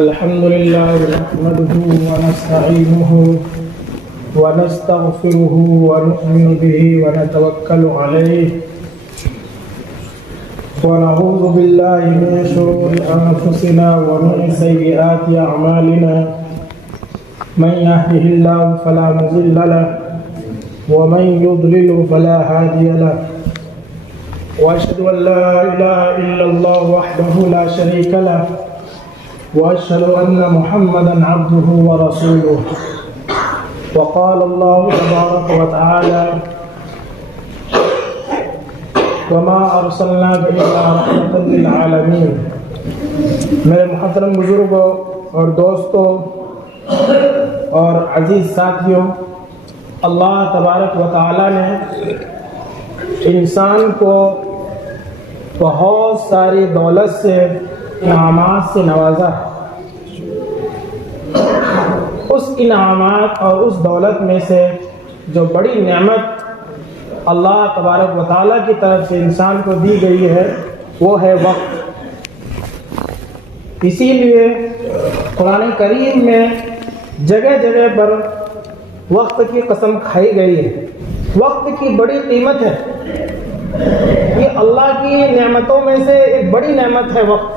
الحمد لله نحمده ونستعينه ونستغفره ونؤمن به ونتوكل عليه ونعوذ بالله من شرور أنفسنا ومن سيئات أعمالنا من يهده الله فلا مضل له ومن يضلل فلا هادي له وأشهد أن لا إله إلا الله وحده لا شريك له وأشهد أن محمدا عبده ورسوله وقال الله تبارك وتعالى وما أرسلناك إلا رحمة للعالمين. میرے محترم بزرگوں اور دوستوں اور عزیز ساتھیوں، اللہ تبارک و تعالی نے انسان کو بہت ساری دولت سے، انعامات سے نوازا ہے. اس انعامات اور اس دولت میں سے جو بڑی نعمت اللہ تبارک و تعالیٰ کی طرف سے انسان کو دی گئی ہے وہ ہے وقت. اسی لیے قرآن کریم میں جگہ جگہ پر وقت کی قسم کھائی گئی ہے. وقت کی بڑی قیمت ہے. یہ اللہ کی نعمتوں میں سے ایک بڑی نعمت ہے وقت.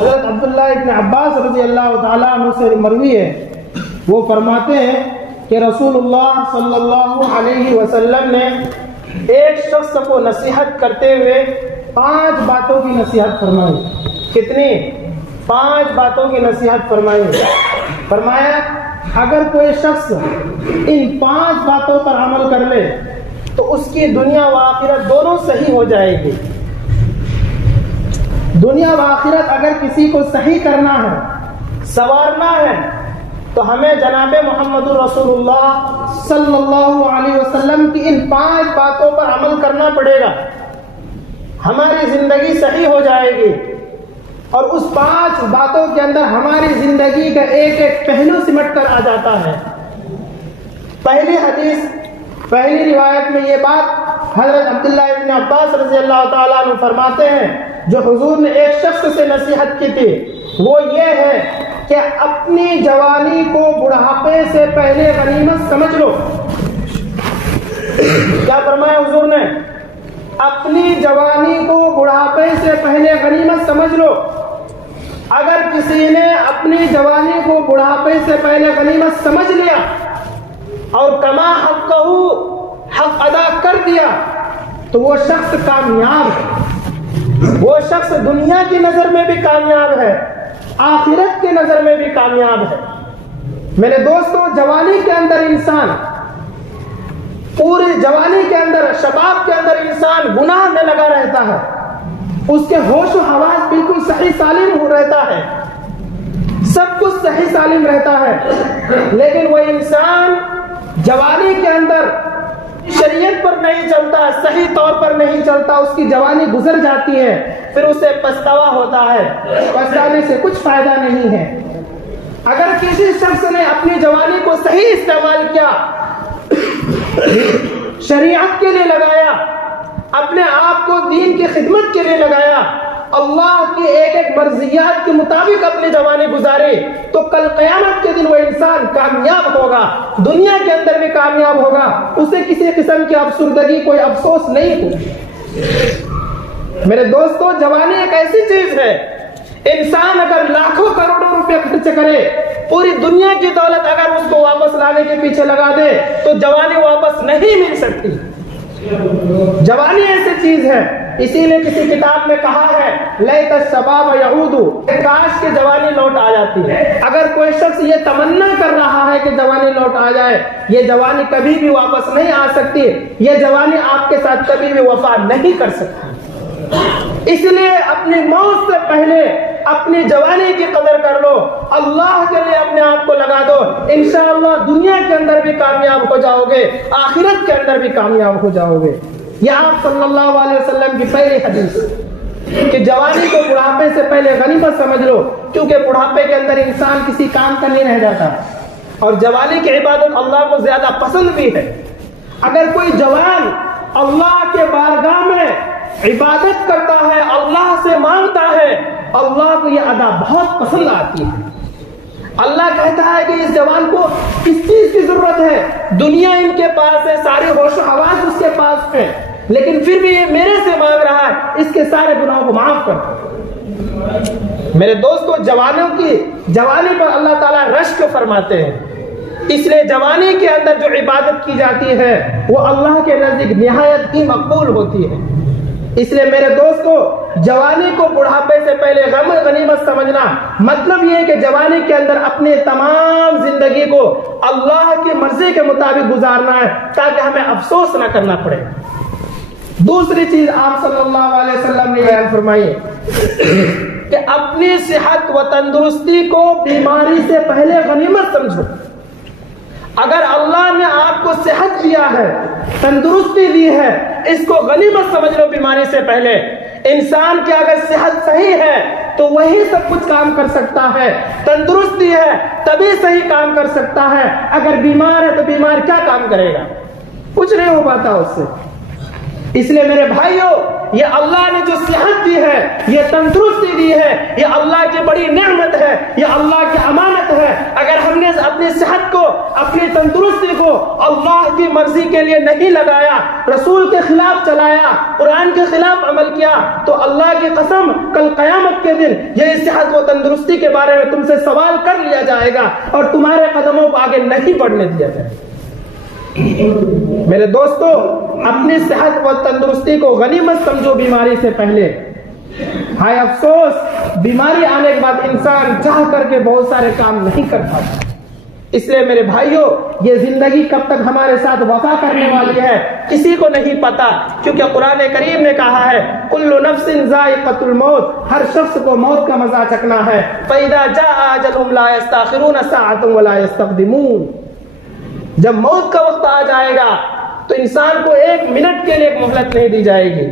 حضرت عبداللہ ابن عباس رضی اللہ تعالیٰ عنہ سے مروی ہے، وہ فرماتے ہیں کہ رسول اللہ صلی اللہ علیہ وسلم نے ایک شخص کو نصیحت کرتے ہوئے 5 باتوں کی نصیحت فرمائی. کتنی؟ 5 باتوں کی نصیحت فرمائی. فرمایا اگر کوئی شخص ان 5 باتوں پر عمل کر لے تو اس کی دنیا و آخرت دونوں صحیح ہو جائے گی. دنیا و آخرت اگر کسی کو صحیح کرنا ہے، سنوارنا ہے، تو ہمیں جناب محمد رسول اللہ صلی اللہ علیہ وسلم کی ان 5 باتوں پر عمل کرنا پڑے گا. ہماری زندگی صحیح ہو جائے گی اور اس 5 باتوں کے اندر ہماری زندگی کا ایک ایک پہلو سمٹ کر آ جاتا ہے. پہلی حدیث، پہلی روایت میں یہ بات حضرت عبداللہ ابن عباس رضی اللہ تعالیٰ عنہ فرماتے ہیں جو حضور نے ایک شخص سے نصیحت کی تھی، وہ یہ ہے کہ اپنی جوانی کو بڑھاپے سے پہلے غنیمت سمجھ لو. کیا فرمایا حضور نے؟ اپنی جوانی کو بڑھاپے سے پہلے غنیمت سمجھ لو. اگر کسی نے اپنی جوانی کو بڑھاپے سے پہلے غنیمت سمجھ لیا اور کما حقہ، حق ادا کر دیا، تو وہ شخص کامیاب ہے. وہ شخص دنیا کی نظر میں بھی کامیاب ہے، آخرت کی نظر میں بھی کامیاب ہے. میرے دوستوں، جوانی کے اندر انسان، پوری جوانی کے اندر، شباب کے اندر انسان گناہ میں لگا رہتا ہے. اس کے ہوش و حواس بالکل صحیح سالم ہو رہتا ہے، سب کچھ صحیح سالم رہتا ہے، لیکن وہ انسان جوانی کے اندر شریعت پر نہیں چلتا، صحیح طور پر نہیں چلتا، اس کی جوانی گزر جاتی ہے، پھر اسے پچھتاوا ہوتا ہے. پچھتانے سے کچھ فائدہ نہیں ہے. اگر کسی شخص نے اپنی جوانی کو صحیح استعمال کیا، شریعت کے لیے لگایا، اپنے آپ کو دین کی خدمت کے لیے لگایا، اللہ کی ایک ایک مرضیات کے مطابق اپنی جوانی گزاری، تو کل قیامت کے دن وہ انسان کامیاب ہوگا، دنیا کے اندر بھی کامیاب ہوگا. اسے کسی قسم کی افسردگی، کوئی افسوس نہیں ہوگی. میرے دوستو، جوانی ایک ایسی چیز ہے، انسان اگر لاکھوں کروڑوں روپے خرچ کرے، پوری دنیا کی دولت اگر اس کو واپس لانے کے پیچھے لگا دے تو جوانی واپس نہیں مل سکتی. جوانی ایسی چیز ہے، اسی لیے کسی کتاب میں کہا ہے لیت الشباب یعود، کاش کہ جوانی لوٹ آ جاتی ہے. اگر کوئی شخص یہ تمنا کر رہا ہے کہ جوانی لوٹ آ جائے، یہ جوانی کبھی بھی واپس نہیں آ سکتی. یہ جوانی آپ کے ساتھ کبھی بھی وفا نہیں کر سکتی. اس لیے اپنی موت سے پہلے اپنی جوانی کی قدر کر لو، اللہ کے لیے اپنے آپ کو لگا دو. انشاءاللہ دنیا کے اندر بھی کامیاب ہو جاؤ گے، آخرت کے اندر بھی کامیاب ہو جاؤ گے. یہ آپ صلی اللہ علیہ وسلم کی پہلی حدیث کہ جوانی کو بڑھاپے سے پہلے غنیمت سمجھ لو، کیونکہ بڑھاپے کے اندر انسان کسی کام کا نہیں رہ جاتا، اور جوانی کی عبادت اللہ کو زیادہ پسند بھی ہے. اگر کوئی جوان اللہ کے بارگاہ میں عبادت کرتا ہے، اللہ سے مانگتا ہے، اللہ کو یہ ادا بہت پسند آتی ہے۔ اللہ کہتا ہے کہ اس جوان کو کس چیز کی ضرورت ہے، دنیا ان کے پاس ہے، سارے ہوش و حواس اس کے پاس ہے، لیکن پھر بھی یہ میرے سے مانگ رہا ہے، اس کے سارے گناہوں کو معاف کر دو۔ میرے دوستو، جوانی پر اللہ تعالیٰ رشک فرماتے ہیں، اس لیے جوانی کے اندر جو عبادت کی جاتی ہے وہ اللہ کے نزدیک نہایت ہی مقبول ہوتی ہے۔ اس لیے میرے دوستو، جوانی کو بڑھاپے سے پہلے غنیمت سمجھنا، مطلب یہ ہے کہ جوانی کے اندر اپنی تمام زندگی کو اللہ کی مرضی کے مطابق گزارنا ہے تاکہ ہمیں افسوس نہ کرنا پڑے۔ دوسری چیز آپ صلی اللہ علیہ وسلم نے بیان فرمائی کہ اپنی صحت و تندرستی کو بیماری سے پہلے غنیمت سمجھو۔ اگر اللہ نے آپ کو صحت دیا ہے، تندرستی دی ہے، اس کو غنیمت سمجھ لو بیماری سے پہلے۔ انسان کی اگر صحت صحیح ہے تو وہی سب کچھ کام کر سکتا ہے، تندرستی ہے تبھی صحیح کام کر سکتا ہے۔ اگر بیمار ہے تو بیمار کیا کام کرے گا؟ کچھ نہیں ہو پاتا اس سے۔ اس لیے میرے بھائیوں، یہ اللہ نے جو صحت دی ہے، یہ تندرستی دی ہے، یہ اللہ کی بڑی نعمت ہے، یہ اللہ کی امانت ہے۔ اگر ہم نے اپنی صحت کو، اپنی تندرستی کو اللہ کی مرضی کے لیے نہیں لگایا، رسول کے خلاف چلایا، قرآن کے خلاف عمل کیا، تو اللہ کی قسم کل قیامت کے دن یہ صحت و تندرستی کے بارے میں تم سے سوال کر لیا جائے گا اور تمہارے قدموں کو آگے نہیں بڑھنے دیا جائے گا۔ میرے دوستو، اپنی صحت و تندرستی کو غنیمت سمجھو بیماری سے پہلے۔ ہائے افسوس، بیماری آنے کے بعد انسان چاہ کر کے بہت سارے کام نہیں کر پاتا۔ اس لیے میرے بھائیوں، یہ زندگی کب تک ہمارے ساتھ وفا کرنے والی ہے کسی کو نہیں پتا، کیونکہ قرآن کریم نے کہا ہے کل نفس ذائقۃ الموت، ہر شخص کو موت کا مزہ چکھنا ہے۔ فَإِذَا جَاءَ أَجَلُهُمْ لَا يَسْتَأْخِرُونَ سَاعَةً وَلَا يَسْتَقْدِمُونَ۔ جب موت کا وقت آ جائے گا تو انسان کو ایک منٹ کے لیے مہلت نہیں دی جائے گی۔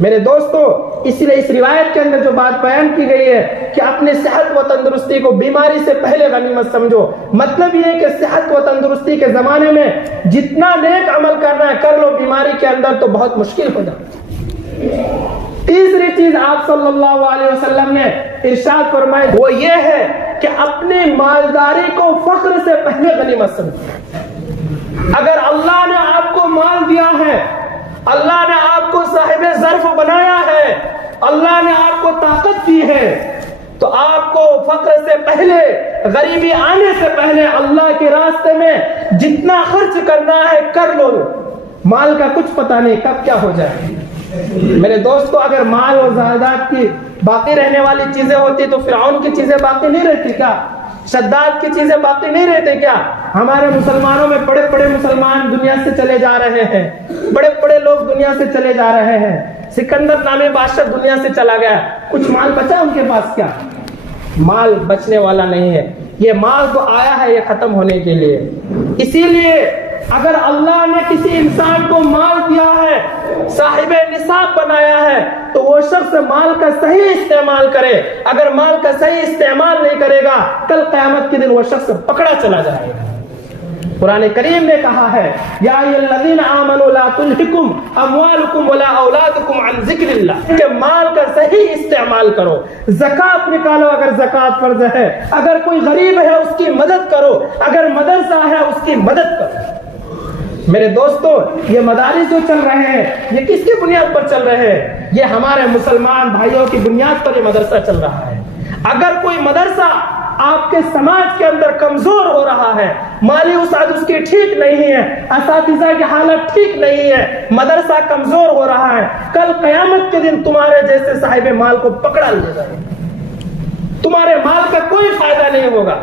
میرے دوستو، اس لیے اس روایت کے اندر جو بات بیان کی گئی ہے کہ اپنی صحت و تندرستی کو بیماری سے پہلے غنیمت سمجھو، مطلب یہ ہے کہ صحت و تندرستی کے زمانے میں جتنا نیک عمل کرنا ہے کر لو، بیماری کے اندر تو بہت مشکل ہو جاتا۔ تیسری چیز آپ صلی اللہ علیہ وسلم نے ارشاد فرمائی وہ یہ ہے کہ اپنی مالداری کو فخر سے پہلے غنیمت سمجھو۔ اگر اللہ نے آپ کو مال دیا ہے، اللہ نے آپ کو صاحب ظرف بنایا ہے، اللہ نے آپ کو طاقت دی ہے، تو آپ کو فقر سے پہلے، غریبی آنے سے پہلے اللہ کے راستے میں جتنا خرچ کرنا ہے کر لو۔ مال کا کچھ پتہ نہیں کب کیا ہو جائے۔ میرے دوستو، اگر مال اور جائیداد کی باقی رہنے والی چیزیں ہوتی تو فرعون کی چیزیں باقی نہیں رہتی کیا؟ شداد کی چیزیں باقی نہیں رہتے کیا؟ ہمارے مسلمانوں میں بڑے بڑے مسلمان دنیا سے چلے جا رہے ہیں، بڑے بڑے لوگ دنیا سے چلے جا رہے ہیں۔ سکندر نامی بادشاہ دنیا سے چلا گیا، کچھ مال بچا ان کے پاس کیا؟ مال بچنے والا نہیں ہے، یہ مال تو آیا ہے یہ ختم ہونے کے لیے۔ اسی لیے اگر اللہ نے کسی انسان کو مال دیا ہے، صاحب نصاب بنایا ہے، تو وہ شخص مال کا صحیح استعمال کرے۔ اگر مال کا صحیح استعمال نہیں کرے گا، کل قیامت کے دن وہ شخص پکڑا چلا جائے گا۔ قرآن کریم نے کہا ہے یا ایھا الذین آمنوا لا تلھکم اموالکم ولا اولادکم عن ذکر اللہ، کہ مال کا صحیح استعمال کرو، زکوٰۃ نکالو اگر زکوٰۃ فرض ہے، اگر کوئی غریب ہے اس کی مدد کرو، اگر مدرسہ ہے اس کی مدد کرو۔ میرے دوستو، یہ مدارس جو چل رہے ہیں یہ کس کی بنیاد پر چل رہے ہیں؟ یہ ہمارے مسلمان بھائیوں کی بنیاد پر یہ مدرسہ چل رہا ہے۔ اگر کوئی مدرسہ آپ کے سماج کے اندر کمزور ہو رہا ہے، مالی وسعت اس کی ٹھیک نہیں ہے، اساتذہ کی حالت ٹھیک نہیں ہے، مدرسہ کمزور ہو رہا ہے، کل قیامت کے دن تمہارے جیسے صاحب مال کو پکڑا لے جائے گا، تمہارے مال کا کوئی فائدہ نہیں ہوگا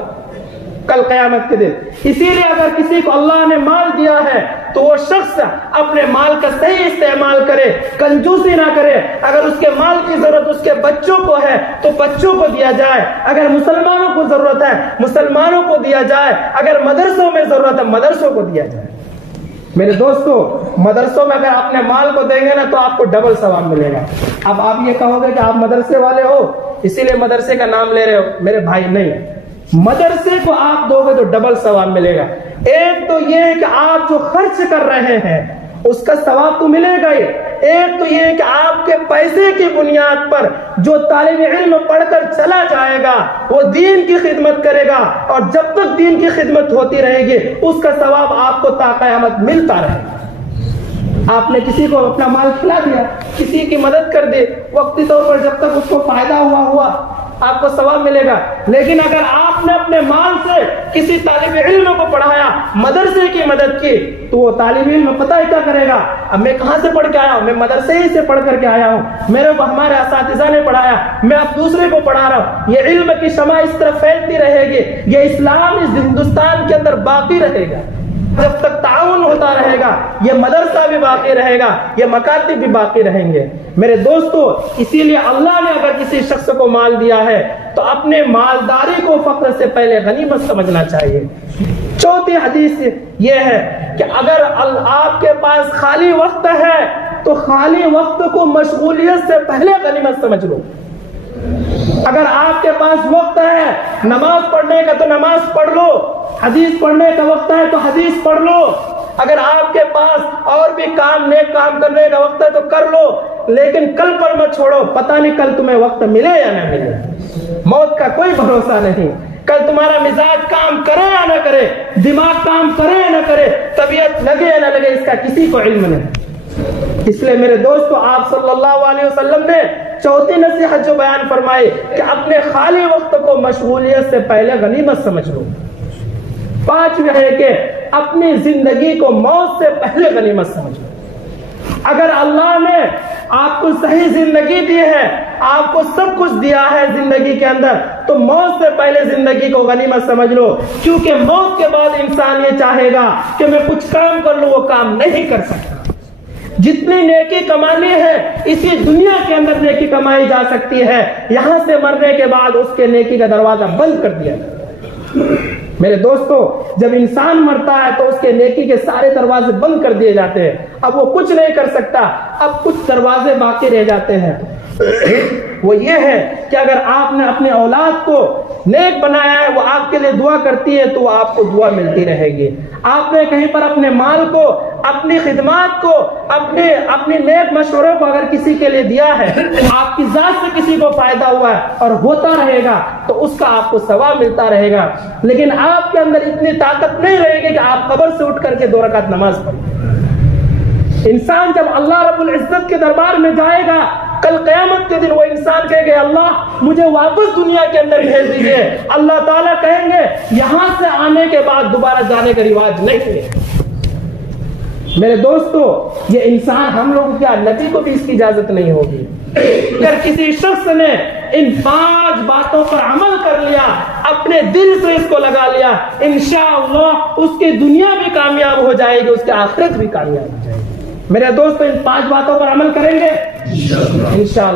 کل قیامت کے دن۔ اسی لیے اگر کسی کو اللہ نے مال دیا ہے تو وہ شخص اپنے مال کا صحیح استعمال کرے، کنجوسی نہ کرے۔ اگر اس کے مال کی ضرورت اس کے بچوں کو ہے تو بچوں کو دیا جائے، اگر مسلمانوں کو ضرورت ہے مسلمانوں کو دیا جائے، اگر مدرسوں میں ضرورت ہے مدرسوں کو دیا جائے۔ میرے دوستو، مدرسوں میں اگر اپنے مال کو دیں گے نا تو آپ کو ڈبل ثواب ملے گا۔ اب آپ یہ کہو گے کہ آپ مدرسے والے ہو اسی لیے مدرسے کا نام لے رہے ہو، میرے بھائی نہیں، مدرسے کو آپ دو گے تو ڈبل ثواب ملے گا۔ ایک تو یہ ہے کہ آپ جو خرچ کر رہے ہیں اس کا ثواب تو ملے گا ہی۔ ایک تو یہ کہ آپ کے پیسے کی بنیاد پر جو طالب علم پڑھ کر چلا جائے گا وہ دین کی خدمت کرے گا، اور جب تک دین کی خدمت ہوتی رہے گی اس کا ثواب آپ کو تا قیامت ملتا رہے گا۔ آپ نے کسی کو اپنا مال کھلا دیا، کسی کی مدد کر دی، وقتی طور پر جب تک اس کو فائدہ ہوا آپ کو ثواب ملے گا۔ لیکن اگر آپ نے اپنے مال سے کسی طالب علم کو پڑھایا، مدرسے کی مدد کی، تو وہ طالب علم پتہ ہے کیا کرے گا؟ اب میں کہاں سے پڑھ کے آیا ہوں؟ میں مدرسے ہی سے پڑھ کر کے آیا ہوں، میرے کو ہمارے اساتذہ نے پڑھایا، میں اب دوسرے کو پڑھا رہا ہوں۔ یہ علم کی شمع اس طرح پھیلتی رہے گی، یہ اسلام اس ہندوستان کے اندر باقی رہے گا جب تک تعاون ہوتا رہے گا، یہ مدرسہ بھی باقی رہے گا، یہ مکاتب بھی باقی رہیں گے۔ میرے دوستو، اسی لیے اللہ نے اگر کسی شخص کو مال دیا ہے تو اپنے مالداری کو فقر سے پہلے غنیمت سمجھنا چاہیے۔ چوتھی حدیث یہ ہے کہ اگر آپ کے پاس خالی وقت ہے تو خالی وقت کو مشغولیت سے پہلے غنیمت سمجھ لو۔ اگر آپ کے پاس وقت ہے نماز پڑھنے کا تو نماز پڑھ لو، حدیث پڑھنے کا وقت ہے تو حدیث پڑھ لو، اگر آپ کے پاس اور بھی نیک کام کرنے کا وقت ہے تو کر لو، لیکن کل پر مت چھوڑو، پتہ نہیں کل تمہیں وقت ملے یا نہ ملے، موت کا کوئی بھروسہ نہیں، کل تمہارا مزاج کام کرے یا نہ کرے، دماغ کام کرے یا نہ کرے، طبیعت لگے یا نہ لگے، اس کا کسی کو علم نہیں۔ اس لیے میرے دوستو، آپ صلی اللہ علیہ وسلم نے چوتھی نصیحت جو بیان فرمائی کہ اپنے خالی وقت کو مشغولیت سے پہلے غنیمت سمجھ لو۔ پانچویں ہے کہ اپنی زندگی کو موت سے پہلے غنیمت سمجھ لو۔ اگر اللہ نے آپ کو صحیح زندگی دی ہے، آپ کو سب کچھ دیا ہے زندگی کے اندر، تو موت سے پہلے زندگی کو غنیمت سمجھ لو، کیونکہ موت کے بعد انسان یہ چاہے گا کہ میں کچھ کام کر لوں، وہ کام نہیں کر سکتا۔ جتنی نیکی کمانی ہے اسی دنیا کے اندر نیکی کمائی جا سکتی ہے، یہاں سے مرنے کے بعد اس کے نیکی کا دروازہ بند کر دیا جاتا ہے۔ میرے دوستو، جب انسان مرتا ہے تو اس کے نیکی کے سارے دروازے بند کر دیے جاتے ہیں، اب وہ کچھ نہیں کر سکتا، اب کچھ دروازے باقی رہ جاتے ہیں۔ وہ یہ ہے کہ اگر آپ نے اپنے اولاد کو نیک بنایا ہے، وہ آپ کے لیے دعا کرتی ہے تو وہ آپ کو دعا ملتی رہے گی۔ آپ نے کہیں پر اپنے مال کو، اپنی خدمات کو، اپنی نیک مشوروں کو اگر کسی کے لیے دیا ہے، آپ کی ذات سے کسی کو فائدہ ہوا ہے اور ہوتا رہے گا تو اس کا آپ کو ثواب ملتا رہے گا۔ لیکن آپ کے اندر اتنی طاقت نہیں رہے گی کہ آپ قبر سے اٹھ کر کے 2 رکعت نماز پڑھیں۔ انسان جب اللہ رب العزت کے دربار میں جائے گا، کل قیامت کے دن وہ انسان کہے گا اللہ مجھے واپس دنیا کے اندر بھیج دیجیے، اللہ تعالیٰ کہیں گے یہاں سے آنے کے بعد دوبارہ جانے کا رواج نہیں ہے۔ میرے دوستو، یہ انسان ہم لوگ کیا نبی کو بھی اس کی اجازت نہیں ہوگی۔ اگر کسی شخص نے ان 5 باتوں پر عمل کر لیا، اپنے دل سے اس کو لگا لیا، انشاءاللہ اس کی دنیا بھی کامیاب ہو جائے گی، اس کی آخرت بھی کامیاب ہو جائے گی۔ میرے دوستو، ان 5 باتوں پر عمل کریں گے انشاءاللہ۔